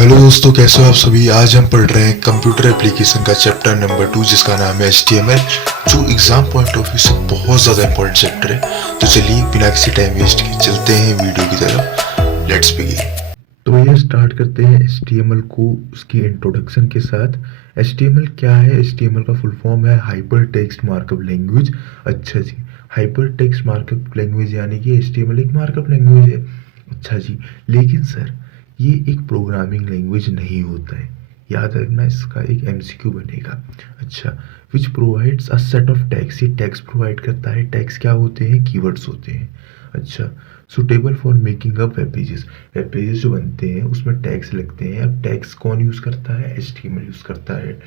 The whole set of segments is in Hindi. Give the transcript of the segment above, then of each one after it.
हेलो दोस्तों, कैसे हो आप सभी। आज हम पढ़ रहे हैं कंप्यूटर एप्लीकेशन का चैप्टर नंबर 2 जिसका नाम है HTML, जो एग्जाम पॉइंट ऑफ व्यू से बहुत ज़्यादा इंपॉर्टेंट चैप्टर है। तो चलिए बिना किसी टाइम वेस्ट के चलते हैं वीडियो की तरफ। Let's begin. तो भैया स्टार्ट करते हैं HTML को उसकी इंट्रोडक्शन के साथ। HTML क्या है? HTML का फुल फॉर्म है हाइपर टेक्स्ट मार्कअप लैंग्वेज। अच्छा जी, हाइपर टेक्स्ट मार्कअप लैंग्वेज यानी कि HTML एक मार्कअप लैंग्वेज है। अच्छा जी, लेकिन सर ये एक प्रोग्रामिंग लैंग्वेज नहीं होता है। याद रखना, इसका एक MCQ बनेगा। अच्छा, which provides a set of tags, ये टैग्स प्रोवाइड करता है। टैग्स क्या होते हैं? कीवर्ड्स होते हैं। अच्छा, suitable for making up web pages, web pages जो बनते हैं उसमें टैग्स लगते हैं। अब टैग्स कौन यूज़ करता है? HTML यूज़ करता है।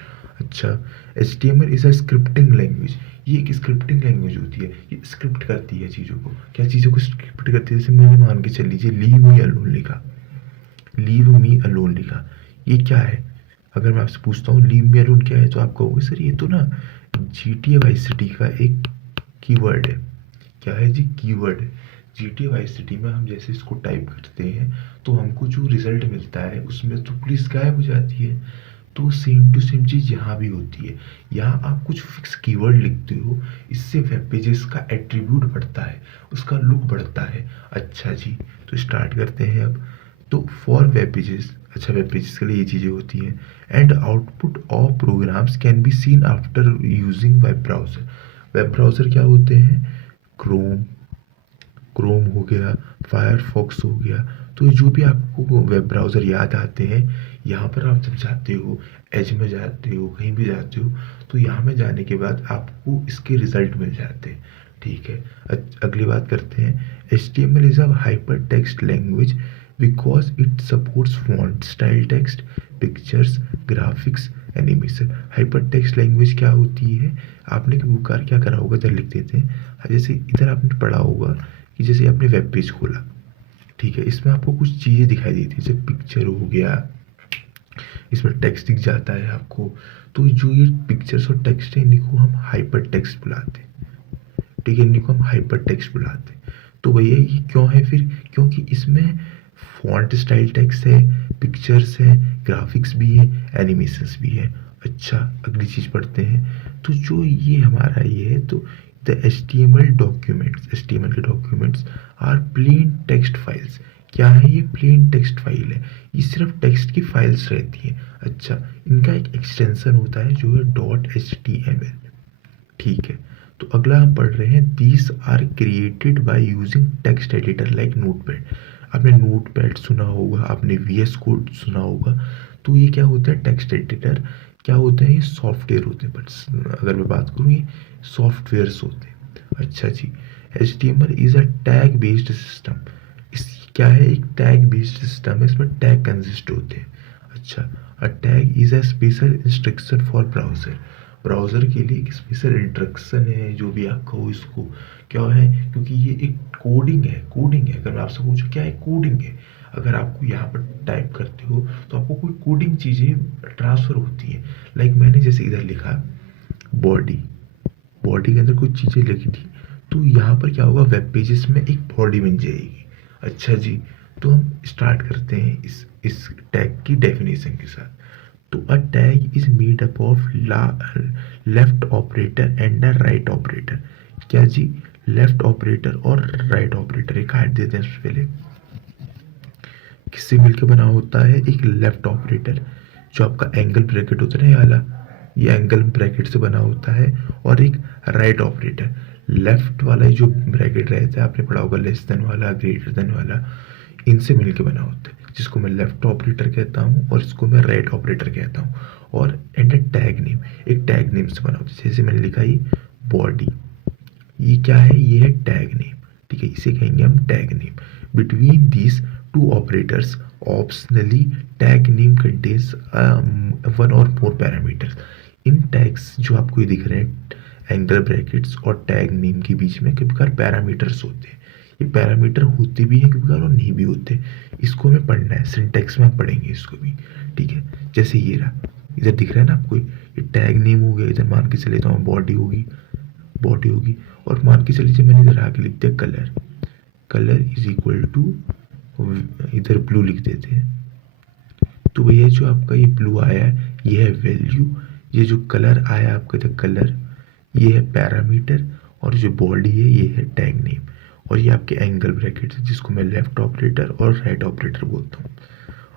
अच्छा, HTML is a scripting language, ये एक स्क्रिप्टिंग लैंग्वेज होती है। ये स्क्रिप्ट करती है चीज़ों को। क्या चीज़ों को स्क्रिप्ट करती है? जैसे मैंने मान के चल लीजिए लीव मी अलोन लिखा, लीव मी अलोन लिखा, ये क्या है? अगर मैं आपसे पूछता हूँ लीव मी अलोन क्या है, तो आप कहोगे सर ये तो ना GTA वाइस सिटी का एक कीवर्ड है। क्या है जी? कीवर्ड है। GTA वाइस सिटी में हम जैसे इसको टाइप करते हैं तो हमको जो रिजल्ट मिलता है उसमें तो पुलिस गायब हो जाती है। तो सेम टू सेम चीज़ यहाँ भी होती है। यहाँ आप कुछ फिक्स कीवर्ड लिखते हो, इससे वेब पेजेस का एट्रीब्यूट बढ़ता है, उसका लुक बढ़ता है। अच्छा जी, तो स्टार्ट करते हैं अब। तो फॉर वेब पेजेस, अच्छा वेब पेजेस के लिए ये चीज़ें होती हैं। And output of programs can be seen after using web browser. Web browser क्या होते हैं? क्रोम, क्रोम हो गया, फायरफॉक्स हो गया। तो जो भी आपको वेब ब्राउज़र याद आते हैं, यहाँ पर आप जब जाते हो, एज में जाते हो, कहीं भी जाते हो, तो यहाँ में जाने के बाद आपको इसके रिजल्ट मिल जाते हैं। ठीक है, अगली बात करते हैं। HTML is a hyper text language because it supports font style text, pictures, graphics, animation. Hyper text language क्या होती है? आपने कभी कार क्या करा होगा, इधर लिख देते हैं। जैसे इधर आपने पढ़ा होगा कि जैसे आपने वेब पेज खोला, ठीक है, इसमें आपको कुछ चीज़ें दिखाई देती है, जैसे पिक्चर हो गया, इसमें टेक्स्ट दिख जाता है आपको। तो जो ये पिक्चर्स और टेक्स्ट है इनको हम हाइपर टेक्स्ट बुलाते हैं। ठीक है, इनको हम हाइपर टेक्स्ट बुलाते हैं। तो भैया ये क्यों है फिर? क्योंकि इसमें फॉन्ट स्टाइल टेक्स्ट है, पिक्चर्स है, ग्राफिक्स भी है, एनिमेशंस भी है। अच्छा, अगली चीज़ पढ़ते हैं। तो जो ये हमारा ये है, तो द HTML डॉक्यूमेंट्स, HTML के documents are plain text files. क्या है ये? प्लेन टेक्स्ट फाइल है, ये सिर्फ टेक्स्ट की फाइल्स रहती हैं। अच्छा, इनका एक एक्सटेंशन होता है जो है .html। ठीक है, तो अगला हम पढ़ रहे हैं these are created by using text editor like notepad. आपने नोटपैड सुना होगा, आपने VS कोड सुना होगा। तो ये क्या होता है? टेक्स्ट एडिटर क्या होता है? ये सॉफ्टवेयर होते हैं, बट अगर मैं बात करूँ ये सॉफ्टवेयर्स होते हैं। अच्छा जी, HTML is a tag based system. इस क्या है? एक टैग बेस्ड सिस्टम है, इसमें टैग कंसिस्ट होते हैं। अच्छा, a tag is a special instruction for browser. Browser के लिए एक स्पेशल इंस्ट्रक्शन है, जो भी आप कहो इसको क्या है, क्योंकि ये एक कोडिंग है। कोडिंग है, अगर मैं आपसे पूछूं क्या है? कोडिंग है। अगर आपको यहाँ पर टाइप करते हो तो आपको कोई कोडिंग चीज़ें ट्रांसफ़र होती हैं। लाइक मैंने जैसे इधर लिखा बॉडी, बॉडी के अंदर कुछ चीज़ें लिखी थी, तो यहाँ पर क्या होगा? वेब पेजेस में एक बॉडी बन जाएगी। अच्छा जी, तो हम स्टार्ट करते हैं इस टैग की डेफिनेशन के साथ। तो a tag is made up of left operator and a right operator. क्या जी? लेफ्ट ऑपरेटर और राइट ऑपरेटर। एक हाइट देते हैं उससे पहले, किससे मिलकर बना होता है? एक लेफ्ट ऑपरेटर, जो आपका एंगल ब्रैकेट होता है ना, ये वाला, ये एंगल ब्रैकेट से बना होता है। और एक राइट ऑपरेटर, लेफ्ट वाला जो ब्रैकेट रहता है, आपने पढ़ा होगा लेस देन वाला, ग्रेटर देन वाला, इनसे मिलके बना होता है, जिसको मैं लेफ्ट ऑपरेटर कहता हूँ और इसको मैं राइट ऑपरेटर कहता हूँ। और एंड टैग नेम, एक टैग नेम से बना होता है। जैसे मैंने लिखा ही बॉडी, ये क्या है? ये है टैग नेम। ठीक है, इसे कहेंगे हम tag name. Between these two operators optionally tag name contains one और मोर पैरामीटर्स। इन टैग्स जो आपको ये दिख रहे हैं, एंगल ब्रैकेट्स और टैग नेम के बीच में कभी कभार पैरामीटर्स होते हैं। ये पैरामीटर होते भी हैं कभी कभार और नहीं भी होते। इसको हमें पढ़ना है, सिंटैक्स में हम पढ़ेंगे इसको भी। ठीक है, जैसे ये रहा, इधर दिख रहा है ना आपको, ये टैग नेम हो गया। इधर मान के चले तो हम बॉडी होगी, बॉडी होगी। और मान के चलिए मैंने इधर आके लिख दिया colour, colour is equal to, इधर ब्लू लिख देते हैं, तो भैया जो आपका ये ब्लू आया है ये है वैल्यू, ये जो कलर आया आपका था कलर, ये है पैरामीटर, और जो बॉडी है ये है टैग नेम, और ये आपके एंगल ब्रैकेट है जिसको मैं लेफ्ट ऑपरेटर और राइट ऑपरेटर बोलता हूँ।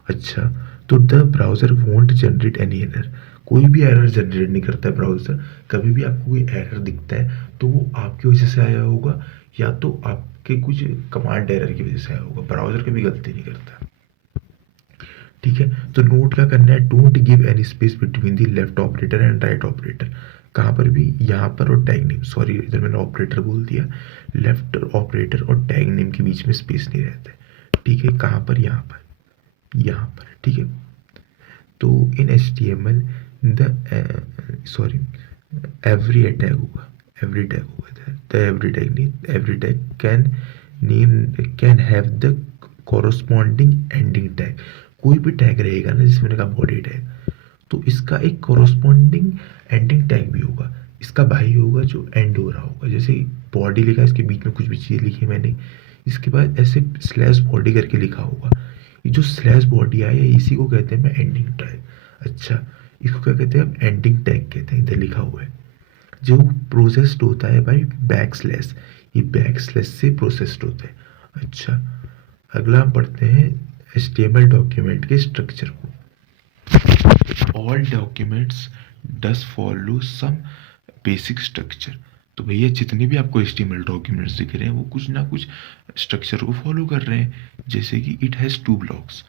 अच्छा, तो the browser won't generate any error, कोई भी एरर जनरेट नहीं करता है ब्राउज़र। कभी भी आपको कोई एरर दिखता है तो वो आपकी वजह से आया होगा या तो आपके कुछ कमांड एरर की वजह से आया होगा, ब्राउज़र कभी गलती नहीं करता। ठीक है, तो नोट क्या करना है, don't give any space between the left operator and right operator. कहाँ पर भी, यहाँ पर और टैग नेम, सॉरी इधर मैंने ऑपरेटर बोल दिया, लेफ्ट ऑपरेटर और टैग नेम के बीच में स्पेस नहीं रहता है। ठीक है, कहाँ पर, यहाँ पर, यहाँ पर। ठीक है, तो इन HTML the sorry every tag होगा, एवरी टैग होगा इधर, द एवरी टैग नहीं, every tag can name can have the corresponding ending tag. कोई भी टैग रहेगा ना, जिसमें मैंने कहा बॉडी टैग, तो इसका एक कॉरस्पॉन्डिंग एंडिंग टैग भी होगा, इसका भाई होगा जो एंड हो रहा होगा। जैसे बॉडी लिखा, इसके बीच में कुछ भी चीज़ लिखी है मैंने, इसके बाद ऐसे स्लैश बॉडी करके लिखा होगा, ये जो स्लैश बॉडी आया है इसी को कहते हैं मैं एंडिंग टैग। अच्छा, इसको क्या कहते हैं, अब एंडिंग टैग कहते हैं, इधर लिखा हुआ है। जो प्रोसेस्ड होता है भाई बैक स्लैश, ये बैक स्लैश से प्रोसेस्ड होता है। अच्छा, अगला हम पढ़ते हैं HTML डॉक्यूमेंट के स्ट्रक्चर को। ऑल डॉक्यूमेंट्स डस फॉलो सम बेसिक स्ट्रक्चर। तो भैया जितने भी आपको HTML डॉक्यूमेंट्स दिख रहे हैं वो कुछ ना कुछ स्ट्रक्चर को फॉलो कर रहे हैं, जैसे कि इट हैज़ 2 ब्लॉक्स।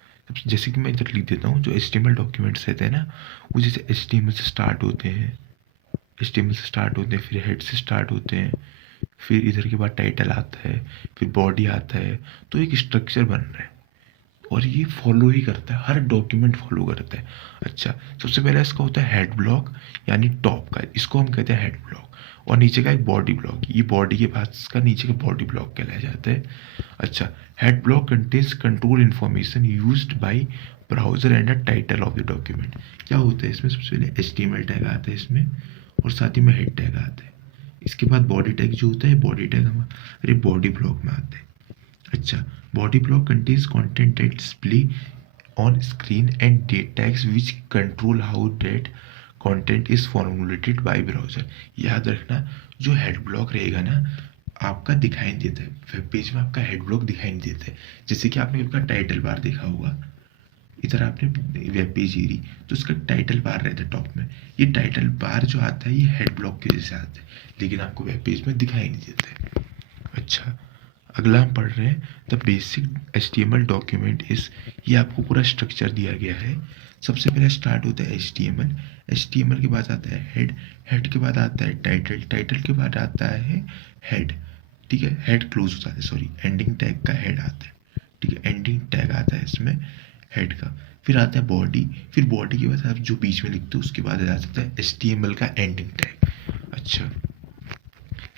जैसे कि मैं इधर लिख देता हूँ, जो HTML डॉक्यूमेंट्स रहते हैं ना, वो जैसे HTML से स्टार्ट होते हैं, HTML से स्टार्ट होते हैं, फिर हेड से स्टार्ट होते हैं, फिर इधर के बाद टाइटल आता है, फिर बॉडी आता है, तो एक स्ट्रक्चर बन रहा है और ये फॉलो ही करता है, हर डॉक्यूमेंट फॉलो करता है। अच्छा, सबसे पहले इसका होता है हेड ब्लॉक, यानी टॉप का, इसको हम कहते हैं हेड ब्लॉक, और नीचे का एक बॉडी ब्लॉक, ये बॉडी के बाद इसका नीचे का बॉडी ब्लॉक कहलाया जाता है। अच्छा, head block contains control information used by browser and the title of the document. क्या होता है इसमें, सबसे पहले HTML टैग आता है इसमें, और साथ ही में हेड टैग आता है। इसके बाद बॉडी टैग जो होता है, बॉडी टैग हमारे बॉडी ब्लॉक में आता है। अच्छा, body block contains content that display on screen and that tags which control how that content is formulated by browser. याद रखना, जो हेड ब्लॉक रहेगा ना आपका दिखाई नहीं देता है, वेब पेज में आपका हेड ब्लॉक दिखाई नहीं देता है। जैसे कि आपने आपका टाइटल बार देखा होगा, इधर आपने वेब पेज ही रही तो उसका टाइटल बार रहता है टॉप में, ये टाइटल बार जो आता है ये हेड ब्लॉक के जैसे आता है, लेकिन आपको वेब पेज में दिखाई नहीं देता है। अच्छा, अगला हम पढ़ रहे हैं द बेसिक HTML डॉक्यूमेंट इस, ये आपको पूरा स्ट्रक्चर दिया गया है। सबसे पहले स्टार्ट होता है HTML के बाद आता है हेड के बाद आता है टाइटल के बाद आता है हेड। ठीक है, हेड क्लोज होता है, सॉरी एंडिंग टैग का हेड आता है। ठीक है, एंडिंग टैग आता है इसमें हेड का, फिर आता है बॉडी, फिर बॉडी के बाद आप जो बीच में लिखते हो उसके बाद आ सकता है HTML का एंडिंग टैग। अच्छा,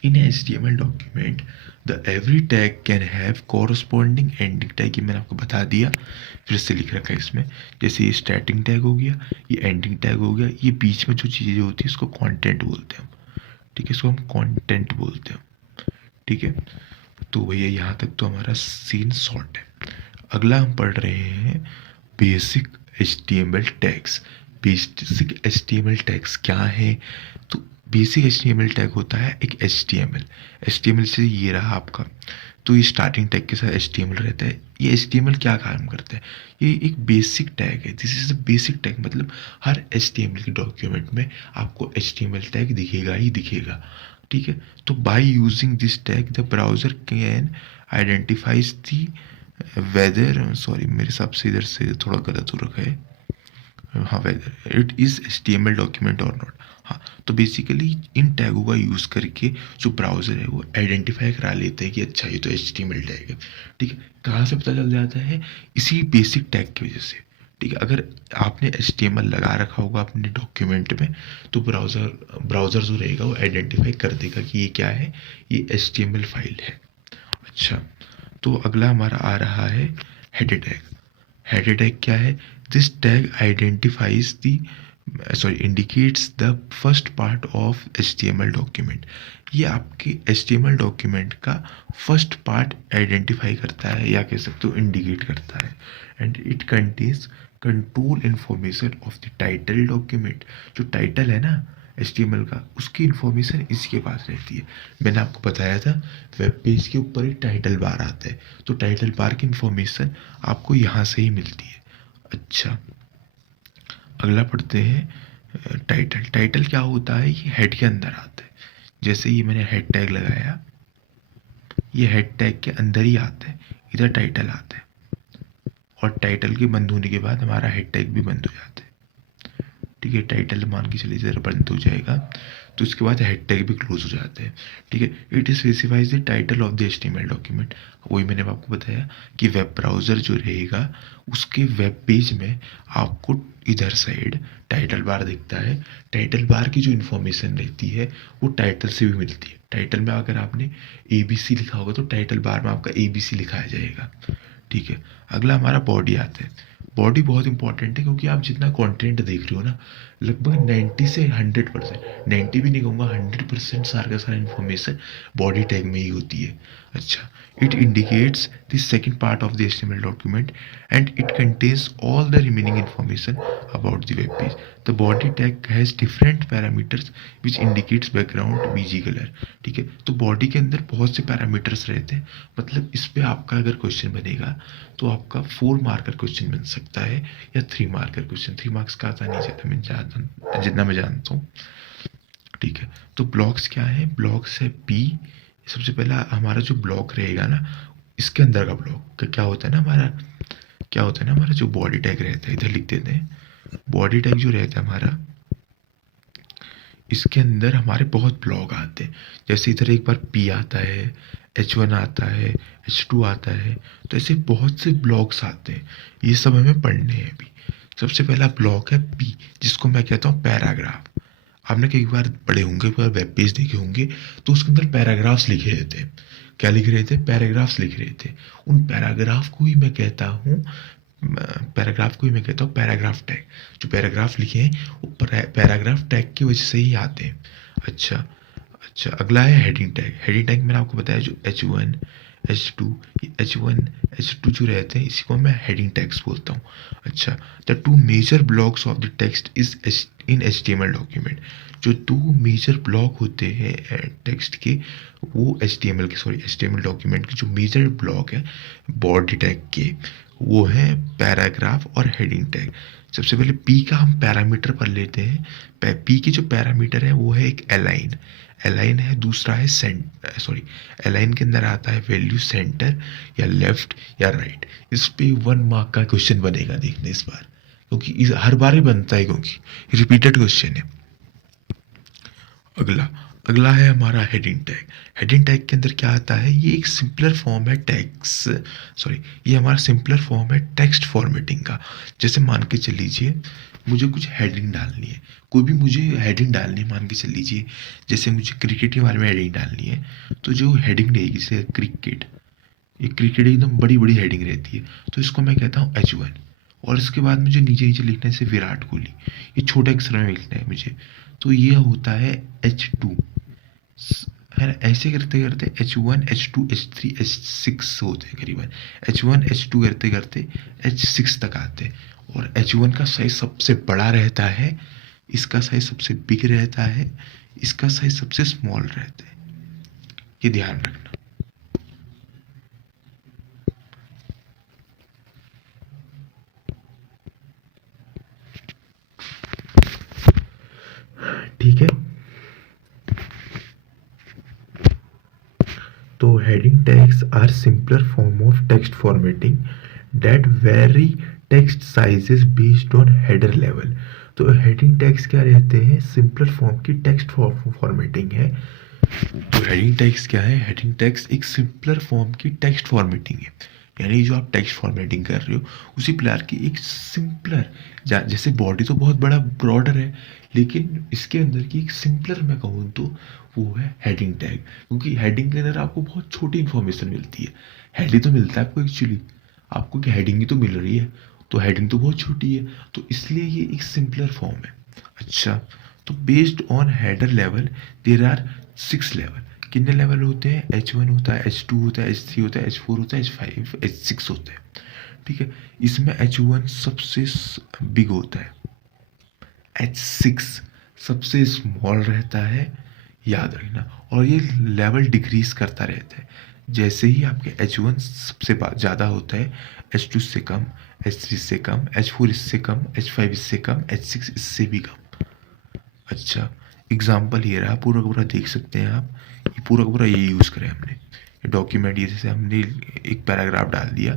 इन HTML document the every tag can have corresponding ending tag, ये मैंने आपको बता दिया, फिर से लिख रखा है इसमें। जैसे ये स्टार्टिंग टैग हो गया, ये एंडिंग टैग हो गया, ये बीच में जो चीज़ें होती है इसको कंटेंट बोलते हैं हम। ठीक है, इसको हम कंटेंट बोलते हैं। ठीक है, तो भैया यहाँ तक तो हमारा सीन शॉर्ट है। अगला हम पढ़ रहे हैं basic HTML tags. Basic HTML tags क्या है, तो बेसिक HTML टैग होता है एक HTML से ये रहा आपका, तो ये स्टार्टिंग टैग के साथ HTML रहता है। ये HTML क्या काम करता है, ये एक बेसिक टैग है, this is a basic tag, मतलब हर HTML के डॉक्यूमेंट में आपको HTML टैग दिखेगा ही दिखेगा। ठीक है, तो by using this tag the browser can identifies the whether, sorry मेरे हिसाब से इधर से थोड़ा गलत हो रखा है, हाँ, whether it is HTML document और नॉट। हाँ, तो बेसिकली इन टैगों का यूज़ करके जो ब्राउज़र है वो आइडेंटिफाई करा लेते हैं कि अच्छा ये तो HTML टैग है। ठीक है, कहाँ से पता चल जाता है, इसी बेसिक टैग की वजह से। ठीक है, अगर आपने HTML लगा रखा होगा अपने डॉक्यूमेंट में तो ब्राउज़र जो रहेगा वो आइडेंटिफाई कर देगा कि ये क्या है, ये HTML फाइल है। अच्छा, तो अगला हमारा आ रहा है हेड टैग। हेड टैग क्या है, this tag identifies the indicates the first part of HTML document. ये आपके HTML डॉक्यूमेंट का फर्स्ट पार्ट आइडेंटिफाई करता है या कह सकते हो इंडिकेट करता है, and it contains control information of the title document. जो टाइटल है ना HTML का, उसकी इन्फॉर्मेशन इसके पास रहती है। मैंने आपको बताया था वेब पेज के ऊपर ही टाइटल बार आता है, तो टाइटल बार की इन्फॉर्मेशन आपको यहाँ से ही मिलती है। अच्छा, अगला पढ़ते हैं टाइटल। टाइटल क्या होता है? ये हेड के अंदर आता है। जैसे ये मैंने हेड टैग लगाया, ये हेड टैग के अंदर ही आता है, इधर टाइटल आता है, और टाइटल के बंद होने के बाद हमारा हेड टैग भी बंद हो जाता है। ठीक है, टाइटल मान के चलिए जरा बंद हो जाएगा, तो उसके बाद हेड टैग भी क्लोज हो जाता है। ठीक है, it is specifies the title of the HTML document. वही मैंने आपको बताया कि वेब ब्राउज़र जो रहेगा उसके वेब पेज में आपको इधर साइड टाइटल बार दिखता है। टाइटल बार की जो इन्फॉर्मेशन रहती है वो टाइटल से भी मिलती है। टाइटल में अगर आपने ABC लिखा होगा तो टाइटल बार में आपका ABC लिखाया जाएगा। ठीक है, अगला हमारा बॉडी आता है। बॉडी बहुत इंपॉर्टेंट है, क्योंकि आप जितना कंटेंट देख रहे हो ना, लगभग 90 से 100%, 90 भी नहीं कहूँगा, 100% सारा का सारा इन्फॉर्मेशन बॉडी टैग में ही होती है। अच्छा, it indicates the second part of the HTML document and it contains all the remaining information about the web page. The body tag has different parameters which indicates background BG colour. ठीक है, तो बॉडी के अंदर बहुत से पैरामीटर्स रहते हैं। मतलब इस पे आपका अगर क्वेश्चन बनेगा तो आपका 4 मार्कर क्वेश्चन बन सकता है या 3 मार्कर क्वेश्चन। 3 मार्क्स का आता नहीं जाता, जितना मैं जानता हूँ। ठीक है, तो ब्लॉक्स क्या है? ब्लॉक्स है P। सबसे पहला हमारा जो ब्लॉक रहेगा ना, इसके अंदर का ब्लॉक क्या होता है ना हमारा, क्या होता है ना हमारा जो बॉडी टैग रहता है, इधर लिख देते हैं। बॉडी टैग जो रहता है हमारा, इसके अंदर हमारे बहुत ब्लॉक आते हैं। जैसे इधर एक बार P आता है, H1 आता है, H2 आता है, तो ऐसे बहुत से ब्लॉक्स आते हैं। ये सब हमें पढ़ने हैं अभी। सबसे पहला ब्लॉक है P, जिसको मैं कहता हूँ पैराग्राफ। आपने कई बार पढ़े होंगे, कई बार वेब पेज देखे होंगे, तो उसके अंदर पैराग्राफ्स लिखे रहते हैं। क्या लिख रहे थे? पैराग्राफ्स लिख रहे थे। उन पैराग्राफ को ही मैं कहता हूँ पैराग्राफ टैग। जो पैराग्राफ लिखे हैं वो पैराग्राफ टैग की वजह से ही आते हैं। अच्छा, अगला है हेडिंग टैग। हेडिंग टैग मैंने आपको बताया जो H1 H2, H1 H2 जो रहते हैं इसी को मैं हेडिंग टैग्स बोलता हूँ। अच्छा, the 2 major blocks of the text is in HTML document. जो 2 मेजर ब्लॉक होते हैं टेक्स्ट के, वो HTML डॉक्यूमेंट के जो मेजर ब्लॉक है बॉडी टैग के, वो है पैराग्राफ और हेडिंग टैग। सबसे पहले P का हम पैरामीटर पढ़ लेते हैं। P के जो पैरामीटर है वो है एक अलाइन है, दूसरा है अलाइन के अंदर आता है वैल्यू सेंटर या लेफ्ट या राइट। इस पे 1 मार्क का क्वेश्चन बनेगा, देखने इस बार, क्योंकि हर बार ही बनता है, क्योंकि रिपीटेड क्वेश्चन है। अगला है हमारा हेडिंग टैग। हेडिंग टैग के अंदर क्या आता है? ये एक सिंपलर फॉर्म है ये हमारा सिंपलर फॉर्म है टेक्स्ट फॉर्मेटिंग का। जैसे मान के चल लीजिए मुझे कुछ हेडिंग डालनी है, कोई भी मुझे हेडिंग डालनी है, मान के चल लीजिए जैसे मुझे क्रिकेट के बारे में हेडिंग डालनी है, तो जो हेडिंग रहेगी जैसे क्रिकेट, ये क्रिकेट एकदम बड़ी बड़ी हेडिंग रहती है, तो इसको मैं कहता हूँ H1। और इसके बाद मुझे नीचे नीचे लिखना है जैसे विराट कोहली, ये छोटे अक्षर में लिखना है मुझे, तो ये होता है H2, है ना। ऐसे करते करते H1 H2 H3 H6 होते हैं करीबन। H1 H2 करते करते H6 तक आते हैं। और H1 का साइज सबसे बड़ा रहता है, इसका साइज सबसे बिग रहता है, इसका साइज सबसे स्मॉल रहता है, ये ध्यान रखना। ठीक है, तो heading tags are simpler form of text formatting that vary text sizes based on header level. तो हेडिंग टैग्स क्या रहते हैं? सिंपलर फॉर्म की टेक्स्ट फॉर्मेटिंग है। तो हेडिंग टैग्स क्या है? हेडिंग टैग्स एक सिंपलर फॉर्म की टेक्स्ट फॉर्मेटिंग है, यानी जो आप टेक्स्ट फॉर्मेटिंग कर रहे हो उसी प्रकार की एक सिंपलर, जैसे बॉडी तो बहुत बड़ा ब्रॉडर है, लेकिन इसके अंदर की एक सिंपलर मैं कहूँ तो वो है हेडिंग टैग, क्योंकि हेडिंग के अंदर आपको बहुत छोटी इन्फॉर्मेशन मिलती है। हेड ही तो मिलता है आपको एक्चुअली, आपको क्या हेडिंग ही तो मिल रही है, तो हेडिंग तो बहुत छोटी है, तो इसलिए ये एक सिंपलर फॉर्म है। अच्छा, तो based on header level there are 6 level. कितने लेवल होते हैं? H1 होता है, H2 होता है, H3 होता है, H4 होता है, H5 H6 होता है। ठीक है। इसमें H1 सबसे बिग होता है, H6 सबसे स्मॉल रहता है, याद रखना। और ये लेवल डिक्रीज करता रहता है, जैसे ही आपके H1 सबसे ज़्यादा होता है, H2 इससे कम, H3 इससे कम, H4 इससे कम, H5 इससे कम, H6 इससे भी कम। अच्छा, एग्जाम्पल ये रहा, पूरा पूरा देख सकते हैं आप, ये पूरा पूरा ये यूज़ करें हमने, ये डॉक्यूमेंट, ये जैसे हमने एक पैराग्राफ डाल दिया,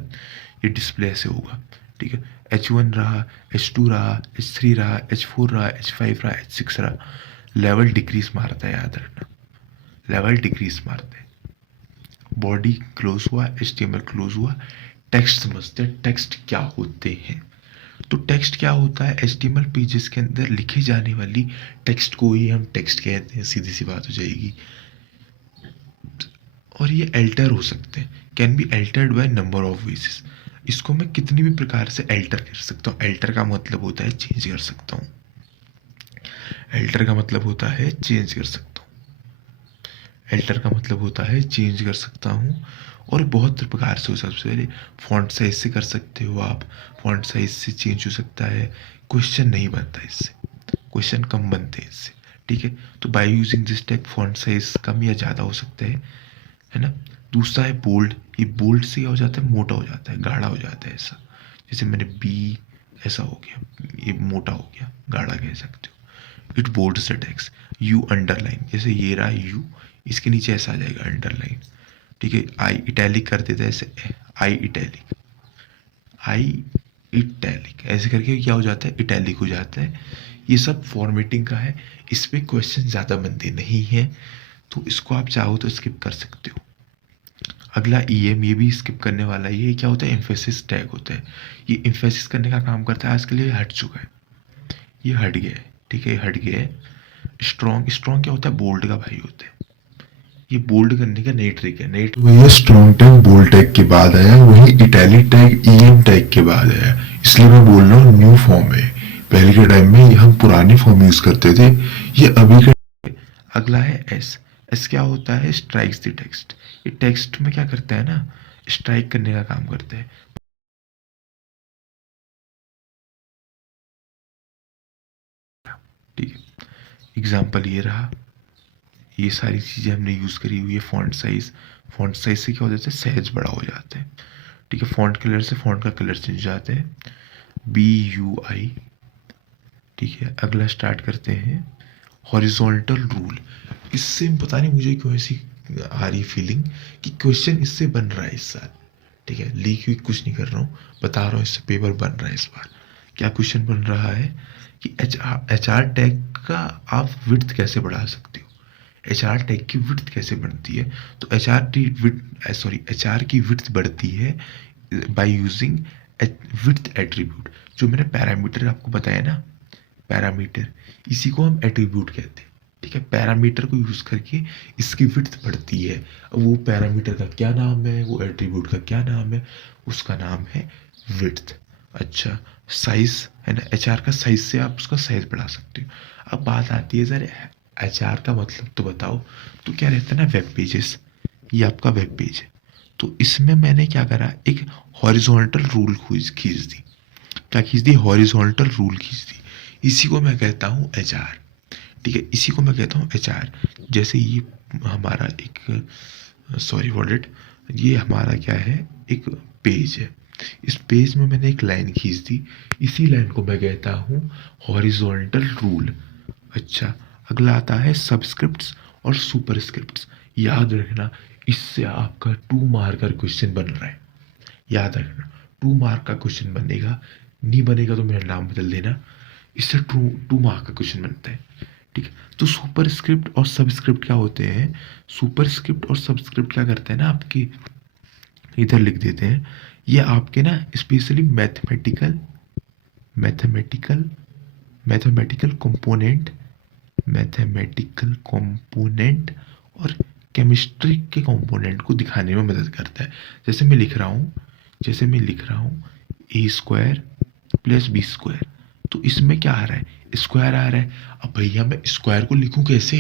ये डिस्प्ले ऐसे होगा, ठीक है। H1 रहा, H2 रहा, H3 रहा, H4 रहा, H5 रहा, H6 रहा, लेवल डिक्रीज मारता है, याद रखना, लेवल डिक्रीज मारता है। बॉडी क्लोज हुआ, HTML क्लोज हुआ। टेक्स्ट समझते हैं, टेक्स्ट क्या होते हैं। तो टेक्स्ट क्या होता है, HTML पेजेस के अंदर लिखी जाने वाली टेक्स्ट को ही हम टेक्स्ट कहते हैं, सीधी सी बात हो जाएगी। और ये अल्टर हो सकते हैं, can be altered by number of wages. इसको मैं कितनी भी प्रकार से अल्टर कर सकता हूँ। अल्टर का मतलब होता है चेंज कर सकता हूँ, अल्टर का मतलब होता है चेंज कर सकता हूँ, अल्टर का मतलब होता है चेंज कर सकता हूँ। और बहुत प्रकार से हो, सबसे पहले फॉन्ट साइज से कर सकते हो आप, फॉन्ट साइज से चेंज हो सकता है। क्वेश्चन नहीं बनता इससे, क्वेश्चन कम बनते हैं इससे, ठीक है। तो by using this tag font size कम या ज़्यादा हो सकता है ना। दूसरा है बोल्ड, ये बोल्ड से क्या हो जाता है, मोटा हो जाता है, गाढ़ा हो जाता है, ऐसा जैसे मैंने बी ऐसा हो गया, ये मोटा हो गया, गाढ़ा कह सकते हो। It bolds the text. You underline, जैसे ये रहा यू, इसके नीचे ऐसा आ जाएगा अंडरलाइन, ठीक है। आई इटैलिक कर देता है ऐसे, आई इटैलिक, आई इटैलिक ऐसे करके क्या हो जाता है, इटैलिक हो जाता है। ये सब फॉर्मेटिंग का है, इस पर क्वेश्चन ज़्यादा बनते नहीं हैं, तो इसको आप चाहो तो स्किप कर सकते हो। अगला EM, ये भी स्किप करने वाला है। ये क्या होता है, एम्फेसिस टैग होता है, ये एम्फेसिस करने का काम करता है। आजकल ये हट चुका है, ये हट गया है, ठीक है, हट गया है। स्ट्रॉन्ग, स्ट्रॉन्ग क्या होता है, बोल्ड का भाई होता है, ये बोल्ड करने का नई ट्रिक है, नई वही स्ट्रॉन्ग टैग बोल्ड टैग के बाद आया, वही इटैलिक टैग EM टैग के बाद आया, इसलिए मैं बोल रहा हूँ न्यू फॉर्म है। पहले के टाइम में हम पुरानी फॉर्म यूज करते थे, ये अभी का। अगला है एस। एस क्या होता है, स्ट्राइक्स द टेक्स्ट। ये टेक्स्ट में क्या करता है ना, स्ट्राइक करने का काम करता है, ठीक है। एग्जाम्पल ये रहा, ये सारी चीज़ें हमने यूज़ करी हुई है। फॉन्ट साइज, फॉन्ट साइज से क्या हो जाता है, सहज बड़ा हो जाता है, ठीक है। फॉन्ट कलर से फॉन्ट का कलर चेंज हो जाता है, BUI, ठीक है। अगला स्टार्ट करते हैं, हॉरिजॉन्टल रूल। इससे पता नहीं मुझे क्यों ऐसी आ रही फीलिंग कि क्वेश्चन इससे बन रहा है इस साल, ठीक है। लीक वीक कुछ नहीं कर रहा हूँ, बता रहा हूँ, इससे पेपर बन रहा है इस बार। क्या क्वेश्चन बन रहा है कि HR टैग का आप विड्थ कैसे बढ़ा सकते हो, HR टैग की विड्थ कैसे बढ़ती है। तो HR की विड्थ बढ़ती है बाय यूजिंग विड्थ एट्रीब्यूट। जो मैंने पैरामीटर आपको बताया ना, पैरामीटर, इसी को हम एट्रीब्यूट कहते हैं, ठीक है। पैरामीटर को यूज़ करके इसकी विड्थ बढ़ती है। अब वो पैरामीटर का क्या नाम है, वो एट्रीब्यूट का क्या नाम है, उसका नाम है विड्थ। अच्छा, साइज है ना, HR का साइज से आप उसका साइज बढ़ा सकते हो। अब बात आती है सर, HR का मतलब तो बताओ। तो क्या रहता है ना, वेब पेजेस, ये आपका वेब पेज है, तो इसमें मैंने क्या करा, एक हॉरिजॉन्टल रूल खींच दी। क्या खींच दी, हॉरिजॉन्टल रूल खींच दी। इसी को मैं कहता हूँ HR, ठीक है, इसी को मैं कहता हूँ HR। जैसे ये हमारा एक, सॉरी फॉर इट, ये हमारा क्या है, एक पेज है, इस पेज में मैंने एक लाइन खींच दी, इसी लाइन को मैं कहता हूँ हॉरिजॉन्टल रूल। अच्छा, अगला आता है सबस्क्रिप्ट्स और सुपरस्क्रिप्ट्स। याद रखना, इससे आपका 2 मार्क का क्वेश्चन बन रहा है, याद रखना 2 मार्क का क्वेश्चन बनेगा। नहीं बनेगा तो मेरा नाम बदल देना, इससे 2 मार्क का क्वेश्चन बनता है, ठीक है। तो सुपरस्क्रिप्ट और सबस्क्रिप्ट क्या होते हैं, सुपरस्क्रिप्ट और सबस्क्रिप्ट क्या करते हैं ना, आपके इधर लिख देते हैं, ये आपके ना स्पेशली मैथमेटिकल कंपोनेंट और केमिस्ट्री के कंपोनेंट को दिखाने में मदद करता है। जैसे मैं लिख रहा हूँ A² + B², तो इसमें क्या आ रहा है, स्क्वायर आ रहा है। अब भैया मैं स्क्वायर को लिखूं कैसे,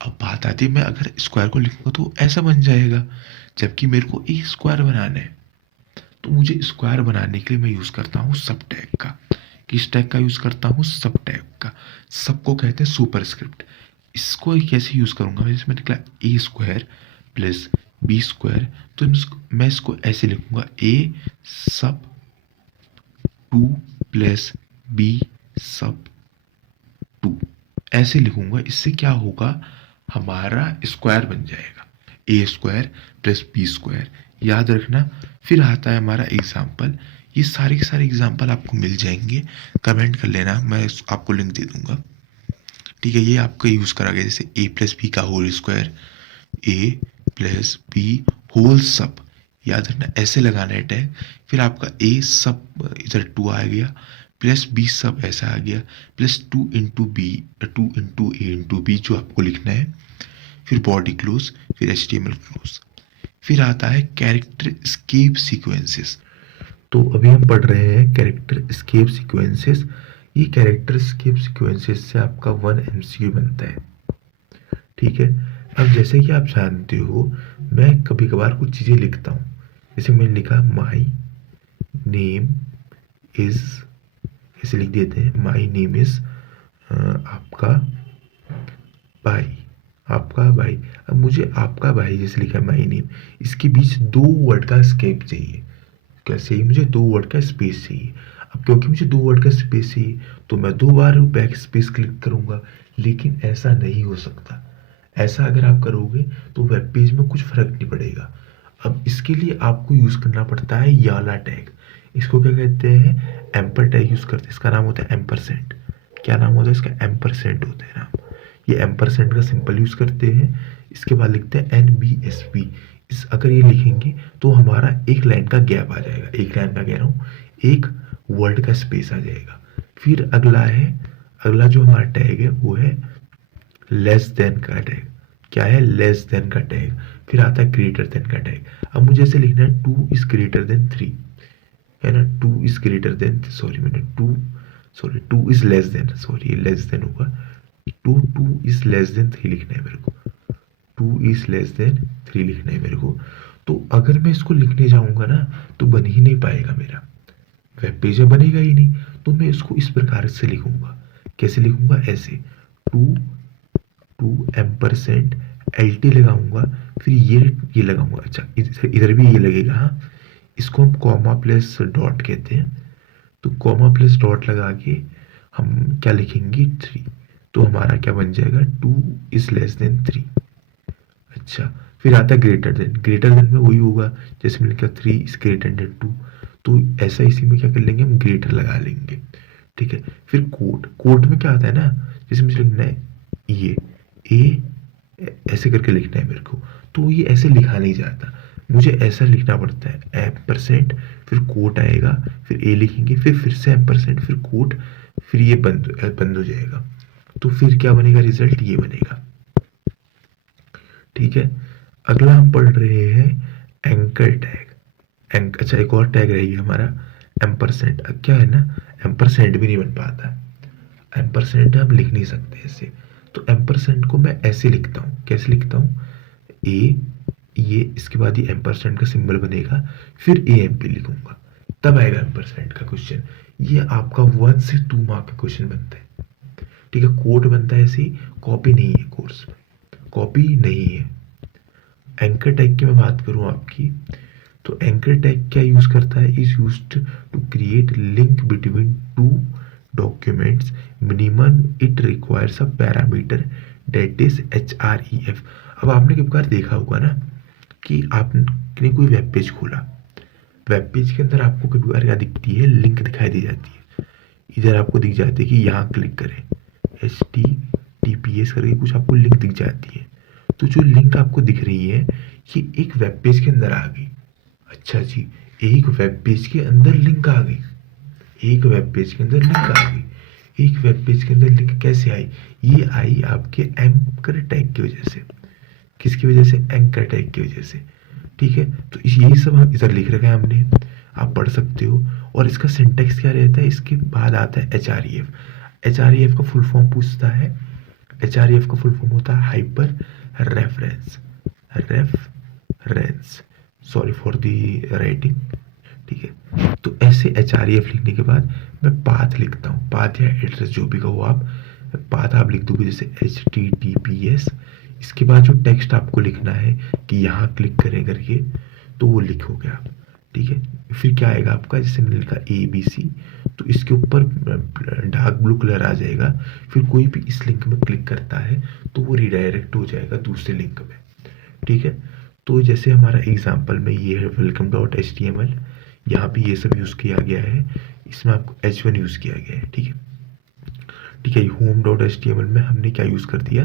अब बात आती है, मैं अगर स्क्वायर को लिखूंगा तो ऐसा बन जाएगा, जबकि मेरे को A² बनाना है, तो मुझे स्क्वायर बनाने के लिए मैं यूज़ करता हूँ सब टैग का। किस टैग का यूज़ करता हूँ? सब टैग का। सबको कहते हैं सुपरस्क्रिप्ट। इसको कैसे यूज़ करूँगा मैं? इसमें निकला ए स्क्वायर प्लस बी स्क्वायर, तो मैं इसको ऐसे लिखूँगा ए सब 2 प्लस बी सब 2, ऐसे लिखूंगा। इससे क्या होगा, हमारा स्क्वायर बन जाएगा ए स्क्वायर प्लस बी स्क्वायर, याद रखना। फिर आता है हमारा एग्जाम्पल। ये सारे के सारे एग्जाम्पल आपको मिल जाएंगे, कमेंट कर लेना, मैं आपको लिंक दे दूंगा। ठीक है, ये आपका यूज़ करा गया, जैसे ए प्लस बी का होल स्क्वायर, ए प्लस बी होल सब, याद रखना ऐसे लगाना है टैग। फिर आपका ए सब इधर 2 आ गया, प्लस बी सब ऐसा आ गया, प्लस 2 इंटू बी, 2 इंटू ए इंटू बी जो आपको लिखना है। फिर बॉडी क्लोज, फिर HTML क्लोज। फिर आता है कैरेक्टर स्केप सीक्वेंसेस। तो अभी हम पढ़ रहे हैं कैरेक्टर स्केप सीक्वेंसेस। ये कैरेक्टर स्केप सीक्वेंसेस से आपका 1 MCQ बनता है। ठीक है, अब जैसे कि आप जानते हो, मैं कभी कभार कुछ चीज़ें लिखता हूँ। जैसे मैंने लिखा माई नेम इज़, ऐसे लिख देते हैं माई नेम इज़ आपका भाई, आपका भाई। अब मुझे आपका भाई जैसे लिखा है माई नेम, इसके बीच 2 वर्ड का स्केप चाहिए। कैसे ही मुझे 2 वर्ड का स्पेस चाहिए। अब क्योंकि मुझे 2 वर्ड का स्पेस चाहिए तो मैं 2 बार बैक स्पेस क्लिक करूँगा, लेकिन ऐसा नहीं हो सकता। ऐसा अगर आप करोगे तो वेब पेज में कुछ फर्क नहीं पड़ेगा। अब इसके लिए आपको यूज़ करना पड़ता है ये वाला टैग। इसको क्या कहते हैं? एम्पर टैग यूज़ करते हैं। इसका नाम होता है एम्परसेंट। क्या नाम होता है इसका? एम्परसेंट होता है नाम। ये एम्परसेंट का सिंपल यूज़ करते हैं। इसके बाद लिखते हैं NBSP। इस अगर ये लिखेंगे तो हमारा एक लाइन का गैप आ जाएगा, एक लाइन का कह रहा हूँ, एक वर्ड का स्पेस आ जाएगा। फिर अगला है, अगला जो हमारा टैग है वो है लेस देन का टैग। क्या है? लेस देन का टैग। फिर आता है ग्रेटर देन का टैग। अब मुझे ऐसे लिखना है 2 इज ग्रेटर देन 3, है ना। 2 इज ग्रेटर देन, सॉरी मैंने 2 इज लेस देन, सॉरी ये लेस देन होगा। 2 इज लेस देन 3 लिखना है मेरे को। 2 इज लेस देन 3 लिखना है मेरे को। तो अगर मैं इसको लिखने जाऊंगा ना तो बन ही नहीं पाएगा, मेरा वेब पेज बनेगा ही नहीं। तो मैं इसको इस प्रकार से लिखूंगा। कैसे लिखूंगा? ऐसे 2 एम्परसेंट LT लगाऊंगा, फिर ये लगाऊंगा। अच्छा, इधर भी ये लगेगा। हाँ, इसको हम कॉमा प्लस डॉट कहते हैं। तो कॉमा प्लस डॉट लगा के हम क्या लिखेंगे? 3। तो हमारा क्या बन जाएगा? 2 इज लेस देन 3। अच्छा, फिर आता है ग्रेटर देन। ग्रेटर देन में वही होगा जैसे मैंने लिखा 3 इज ग्रेटर देन 2। तो ऐसा इसी में क्या कर लेंगे हम? ग्रेटर लगा लेंगे। ठीक है, फिर कोट। कोट में क्या आता है ना, जैसे मुझे लिखना है ये ए, ऐसे करके लिखना है मेरे को। तो ये ऐसे लिखा नहीं जाता, मुझे ऐसा लिखना पड़ता है एम्परसेंट, फिर कोट आएगा, फिर ए लिखेंगे, फिर से एम्परसेंट, फिर कोट, फिर ये बंद हो जाएगा। तो फिर क्या बनेगा? रिजल्ट ये बनेगा। ठीक है, अगला हम पढ़ रहे हैं एंकर टैग। अच्छा, एक और टैग रहेगी हमारा एम्परसेंट। अब क्या है ना, एम्परसेंट भी नहीं बन पाता। एम्परसेंट हम लिख नहीं सकते ऐसे। तो एम्परसेंट को मैं ऐसे लिखता हूँ। कैसे लिखता हूँ? ए, ये इसके बाद ये एम्परसेंट का सिंबल बनेगा, फिर AMP लिखूंगा, तब आएगा एम्परसेंट का क्वेश्चन। ये आपका 1 से 2 मार्क का क्वेश्चन बनता है। ठीक है, कोड बनता है ऐसे ही, कॉपी नहीं है, कोर्स कॉपी नहीं है। एंकर टैग की मैं बात करूं आपकी, तो एंकर टैग क्या यूज करता है? Is used to create link between 2 documents. Minimum it requires a parameter that is href। अब आपने कई बार देखा होगा ना कि आपने कोई वेब पेज खोला, वेब पेज के अंदर आपको कई बार क्या दिखती है? लिंक दिखाई दी जाती है। इधर आपको दिख जाती है कि यहाँ क्लिक करें, HTTPS करके कुछ आपको लिंक दिख जाती है। तो जो लिंक आपको दिख रही है ये एक वेब पेज के अंदर आ गई। अच्छा जी, एक वेब पेज के अंदर लिंक आ गई, एक वेब पेज के अंदर लिंक आ गई। एक वेब पेज के अंदर लिंक कैसे आई? ये आई आपके एंकर टैग की वजह से। किसकी वजह से? एंकर टैग की वजह से। ठीक है, तो यही सब हम इधर लिख रखा है हमने, आप पढ़ सकते हो। और इसका सिंटेक्स क्या रहता है? इसके बाद आता है href। href का फुल फॉर्म पूछता है। href का फुल फॉर्म होता है hyper reference, sorry for the writing. ठीक है। तो ऐसे href लिखने के बाद मैं पाथ लिखता हूँ, पाथ या एड्रेस जो भी कहो आप, पाथ आप लिख दोगे जैसे https। इसके बाद जो टेक्स्ट आपको लिखना है कि यहाँ क्लिक करें करके, तो वो लिखोगे आप, ठीक है। फिर क्या आएगा आपका, जैसे मैंने लिखा ABC, तो इसके ऊपर डार्क ब्लू कलर आ जाएगा। फिर कोई भी इस लिंक में क्लिक करता है तो वो रिडायरेक्ट हो जाएगा दूसरे लिंक में, ठीक है। तो जैसे हमारा एग्जाम्पल में ये है welcome.html, यहाँ पे ये सब यूज़ किया गया है, इसमें आपको h1 यूज़ किया गया है, ठीक है। ठीक है, home.html में हमने क्या यूज़ कर दिया,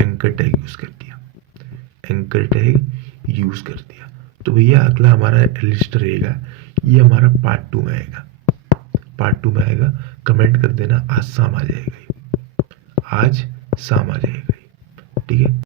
एंकर टैग यूज़ कर दिया, एंकर टैग यूज़ कर दिया। तो भैया अगला हमारा लिस्ट रहेगा, ये हमारा पार्ट 2 में आएगा, पार्ट 2 में आएगा। कमेंट कर देना, आज शाम आ जाएगा, आज शाम आ जाएगा, ठीक है।